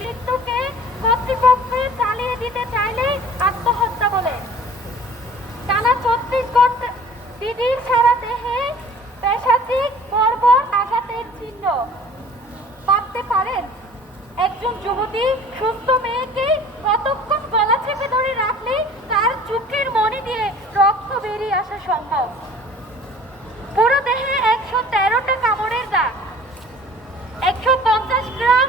মৃত্যুকে কর্তৃপক্ষে চালিয়ে দিতে চাইলেই আত্মহত্যা বলে। টানা 36 ঘন্টা দিদির সারা দেহে পেশাচিক বর্বর আঘাতের চিহ্ন। ভাবতে পারেন একজন যুবতী সুস্থ মেয়েকে কতক্ষণ গলা চেপে ধরে রাখলেই তার চোখের মনি দিয়ে রক্ত বেরিয়ে আসা সম্ভব। পুরো দেহে 113টা কামড়ের দাগ, 150 গ্রাম